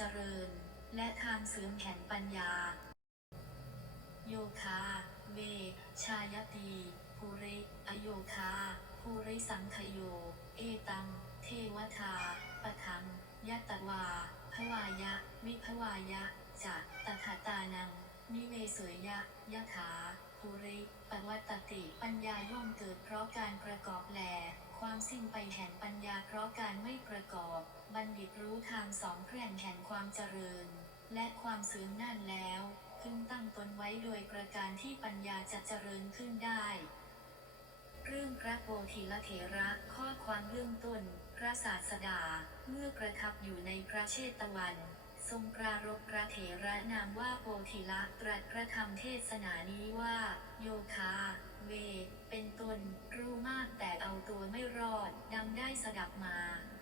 เจริญ และทางเสริมแห่งปัญญา โยคา เว ชายตีภูริอโยคาภูริสังคโย เอตัง เทวทาปะทังยัตตวาภวายะ วิภวายะจะตถาตานัง นิเวสวยยะยะถาภูริปวัตติ ปัญญาย่อมเกิดเพราะการประกอบแล ความสิ้นไปแห่งปัญญาเพราะการไม่ประกอบ บัณฑิตรู้ทางสองแพร่งแห่งความเจริญ และความเสื่อมนั่นแล้วพึงตั้งตนไว้โดยประการที่ปัญญาจะเจริญขึ้นได้ เรื่องพระโพธิละเถระข้อความเรื่องต้น พระศาสดา เมื่อประทับอยู่ในพระเชตวัน ทรงปรารบพระเถระนามว่าโพธิละตรัสพระธรรมเทศนานี้ว่า เป็นตนรู้มากแต่เอาตัวไม่รอด ดังได้สดับมา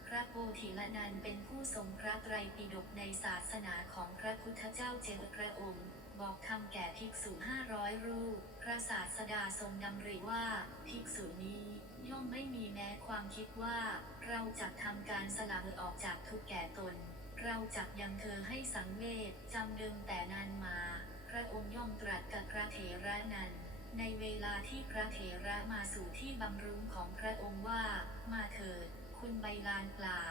พระโพธิละนันเป็นผู้ทรงพระไตรปิฎกในศาสนาของพระพุทธเจ้าเจ็ดพระองค์ บอกธรรมแก่ภิกษุห้าร้อยรูป พระศาสดาทรงดำริว่า ภิกษุนี้ย่อมไม่มีแม้ความคิดว่า เราจะทำการสละออกจากทุกแก่ตน เราจักยังเธอให้สังเวชจำเดิมแต่นานมา พระองค์ย่อมตรัสกับพระเถระนั้น ในเวลาที่พระเถระมาสู่ที่บำรุงของพระองค์ว่า มาเถิด คุณใบลานเปล่า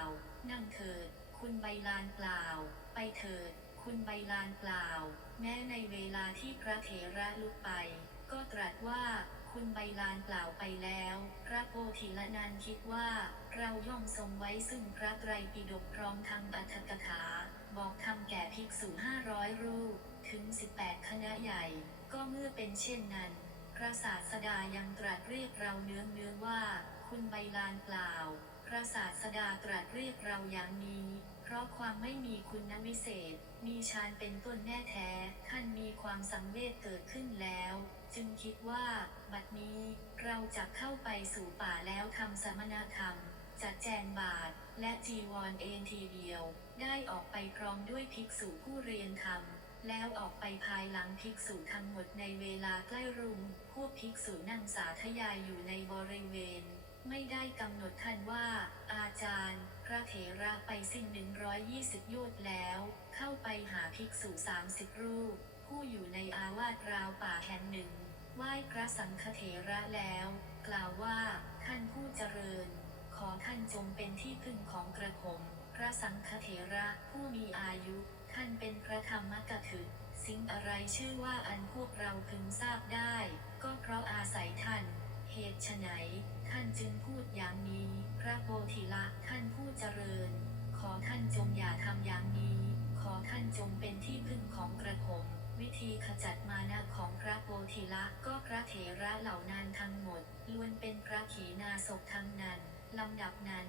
นั่งเถิด คุณใบลานเปล่า ไปเถิด คุณใบลานเปล่า แม้ในเวลาที่พระเถระลุกไป ก็ตรัสว่าคุณใบลานเปล่าไปแล้ว พระโพธิละนันคิดว่า เราย่อมทรงไว้ซึ่งพระไตรปิฎกพร้อมทั้งอัตถกถา บอกธรรมแก่ภิกษุห้าร้อยรูป ถึง18คณะใหญ่ ก็เมื่อเป็นเช่นนั้น ระศาสดายังตรัสเรียกเราเนื้อเนื้อว่า คุณใบลานเปล่า พระศาสดาตรัสเรียกเราอย่างนี้ เพราะความไม่มีคุณวิเศษ มีฌานเป็นต้นแน่แท้ท่านมีความสังเวชเกิดขึ้นแล้ว จึงคิดว่า บัดนี้เราจะเข้าไปสู่ป่าแล้วทำสมณธรรมจัดแจงบาทและจีวรเองทีเดียว ได้ออกไปพร้อมด้วยภิกษุผู้เรียนธรรม แล้วออกไปภายหลังภิกษุทั้งหมดในเวลาใกล้รุ่งพวกภิกษุนั่งสาธยายอยู่ในบริเวณ ไม่ได้กำหนดท่านว่า อาจารย์ พระเถระไปสิ้นหนึ่งร้อยยี่สิบยชน์แล้ว เข้าไปหาภิกษุสามสิบรูป ผู้อยู่ในอาวาสราวป่าแห่งหนึ่งไหว้พระสังฆเถระแล้ว กล่าวว่าท่านผู้เจริญ ขอท่านจงเป็นที่พึ่งของกระผม พระสังฆเถระผู้มีอายุ ท่านเป็นพระธรรมกถึก สิ่งอะไรชื่อว่าอันพวกเราพึงทราบได้ ก็เพราะอาศัยท่าน เหตุไฉนท่านจึงพูดอย่างนี้ พระโพธิละท่านผู้เจริญ ขอท่านจงอย่าทำอย่างนี้ ขอท่านจงเป็นที่พึ่งของกระผมวิธีขจัดมานะของพระโพธิละก็พระเถระเหล่านั้นทั้งหมดล้วนเป็นพระขีณาสพทั้งนั้นลำดับนั้น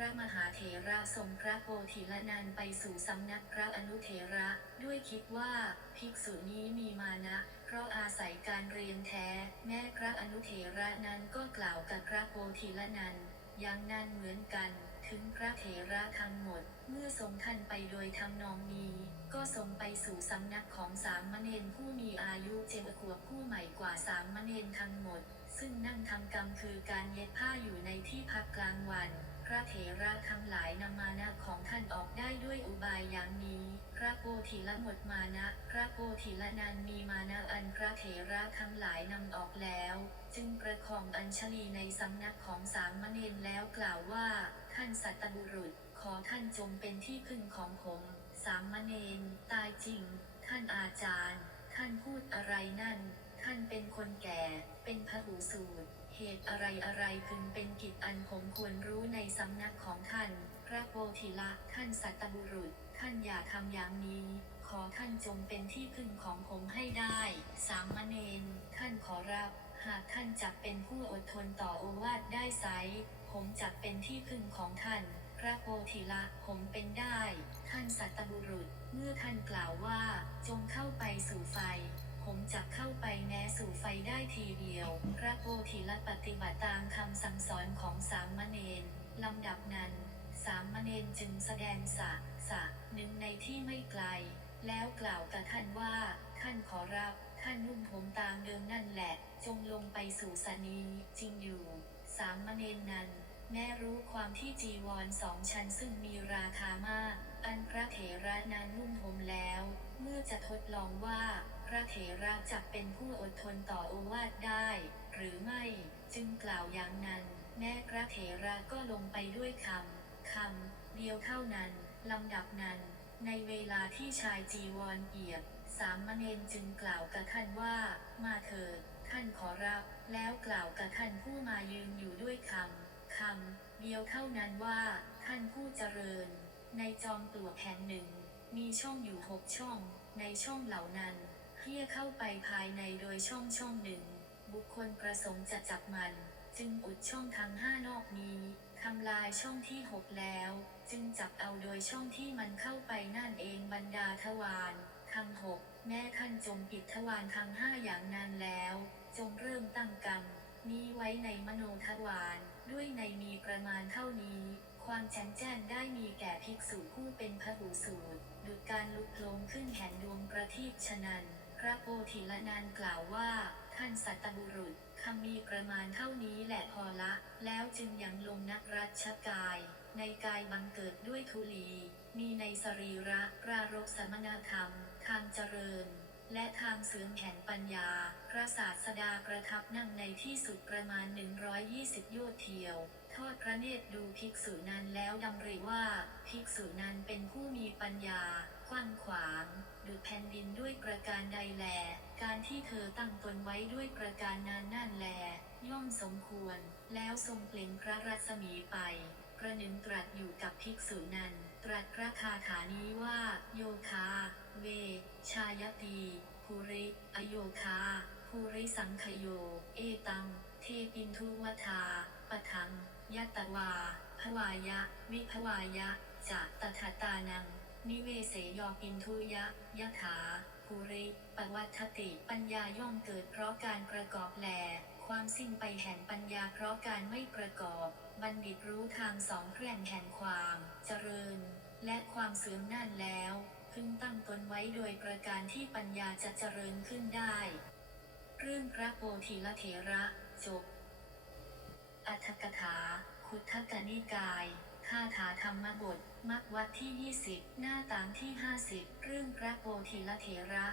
พระมหาเถระส่งพระโพธิละนันไปสู่สำนักพระอนุเถระ ด้วยคิดว่าภิกษุนี้มีมานะ เพราะอาศัยการเรียนแท้ แม้พระอนุเถระนั้นก็กล่าวกับพระโพธิละนันอย่างนั้นเหมือนกัน ถึงพระเถระทั้งหมด เมื่อทรงท่านไปโดยทำนองนี้ ก็ทรงไปสู่สำนักของสามมเณรผู้มีอายุเจ็ดขวบผู้ใหม่กว่าสามมเณรทั้งหมด ซึ่งนั่งทำกรรมคือการเย็บผ้าอยู่ในที่พักกลางวัน พระเถระทั้งหลายนำมานะของท่านออกได้ด้วยอุบายอย่างนี้ พระโพธิละหมดมานะ พระโพธิละนันมีมานะอันพระเถระทั้งหลายนำออกแล้ว จึงประคองอัญชลีในสำนักของสามมเณรแล้วกล่าวว่า ท่านสัตบุรุษ ขอท่านจงเป็นที่พึ่งของผม สามมเณรตายจริง ท่านอาจารย์ ท่านพูดอะไรนั่น ท่านเป็นคนแก่ เป็นพหูสูตร เหตุอะไรอะไรพึงเป็นกิจอันผมควรรู้ในสำนักของท่านพระโพธิละท่านสัตบุรุษ ท่านอย่าทำอย่างนี้ ขอท่านจงเป็นที่พึ่งของผมให้ได้ สามเณรท่านขอรับ หากท่านจักเป็นผู้อดทนต่อโอวาทได้ไซผมจักเป็นที่พึ่งของท่าน พระโพธิละผมเป็นได้ ท่านสัตบุรุษ เมื่อท่านกล่าวว่า จงเข้าไปสู่ไฟ สู่ไฟได้ทีเดียว พระโพธิละปฏิบัติตามคำสั่งสอนของสามมเณรลำดับนั้น สามมเณรจึงแสดงสะสะหนึ่งในที่ไม่ไกล แล้วกล่าวกับท่านว่า ท่านขอรับ ท่านนุ่มผมตามเดิมนั่นแหละ จงลงไปสู่สนีจริงอยู่ สามมเณรนั้นแม้รู้ความที่จีวรสองชั้นซึ่งมีราคามาก อันพระเถระนั้นนุ่มห่มแล้ว เมื่อจะทดลองว่า พระเถระจะเป็นผู้อดทนต่อโอวาทได้ หรือไม่ จึงกล่าวอย่างนั้น แม่พระเถระก็ลงไปด้วยคำคำเดียวเท่านั้นลำดับนั้น ในเวลาที่ชายจีวรเปียกสามมเณรจึงกล่าวกับท่านว่า มาเถิดท่านขอรับ แล้วกล่าวกับท่านผู้มายืนอยู่ด้วยคำคำเดียวเท่านั้นว่า ท่านผู้เจริญ ในจอมปลวกแห่งหนึ่ง มีช่องอยู่หกช่อง ในช่องเหล่านั้น เพียเข้าไปภายในโดยช่องช่องหนึ่ง บุคคลประสงค์จะจับมัน จึงอุดช่องทั้งห้านอกนี้ทำลายช่องที่หกแล้ว จึงจับเอาโดยช่องที่มันเข้าไปนั่นเองบรรดาทวารทั้งหกแม้ท่านจงปิดทวารทั้งห้าอย่างนั้นแล้ว จงเริ่มตั้งกรรมนี้ไว้ในมโนทวารด้วยในมีประมาณเท่านี้ ความแจ่มแจ้งได้มีแก่ภิกษุผู้เป็นพหูสูตรดุจการลุกโลมขึ้นแห่งดวงประทีปฉะนั้น พระโพธิละนานกล่าวว่าท่านสัตบุรุษคำมีประมาณเท่านี้แหละพอละ แล้วจึงยังลงนักรัชกาย ในกายบังเกิดด้วยทุลี มีในสรีระปรารบสมณธรรม ทางเจริญ และทางเสริมแห่งปัญญา พระศาสดาประทับนั่งในที่สุดประมาณ 120 โยชน์เทียวทอดพระเนตรดูภิกษุนั้นแล้วดำริว่า ภิกษุนั้นเป็นผู้มีปัญญา กว้างขวาง ดุจแผ่นดินด้วยประการใดแล การที่เธอตั้งตนไว้ด้วยประการนั้นนั่นแล ย่อมสมควร แล้วทรงเปล่งพระรัศมีไปประหนึ่งตรัสอยู่กับภิกษุนั้น ตรัสพระคาถานี้ว่า โยคา เว ชายตีภูริอโยคาภูริสังขโย เอตัง เทปินทุวทาปะทังยัตตวาภวายะ วิภวายะจะตถาตานัง นิเวเสยอปินทุยะยะถาภูริปวัตติปัญญาย่อมเกิดเพราะการประกอบแล ความสิ้นไปแห่งปัญญาเพราะการไม่ประกอบ บัณฑิตรู้ทางสองแพร่งแห่งความเจริญ และความเสื่อมนั่นแล้วพึงตั้งตนไว้โดยประการที่ปัญญาจะเจริญขึ้นได้ เรื่องพระโพธิละเถระจบอัตถกถา คุทธกนิกายคาถาธรรมบท มักวัดที่ 20 หน้าตามที่ 50 เรื่องพระโพธิละเถระ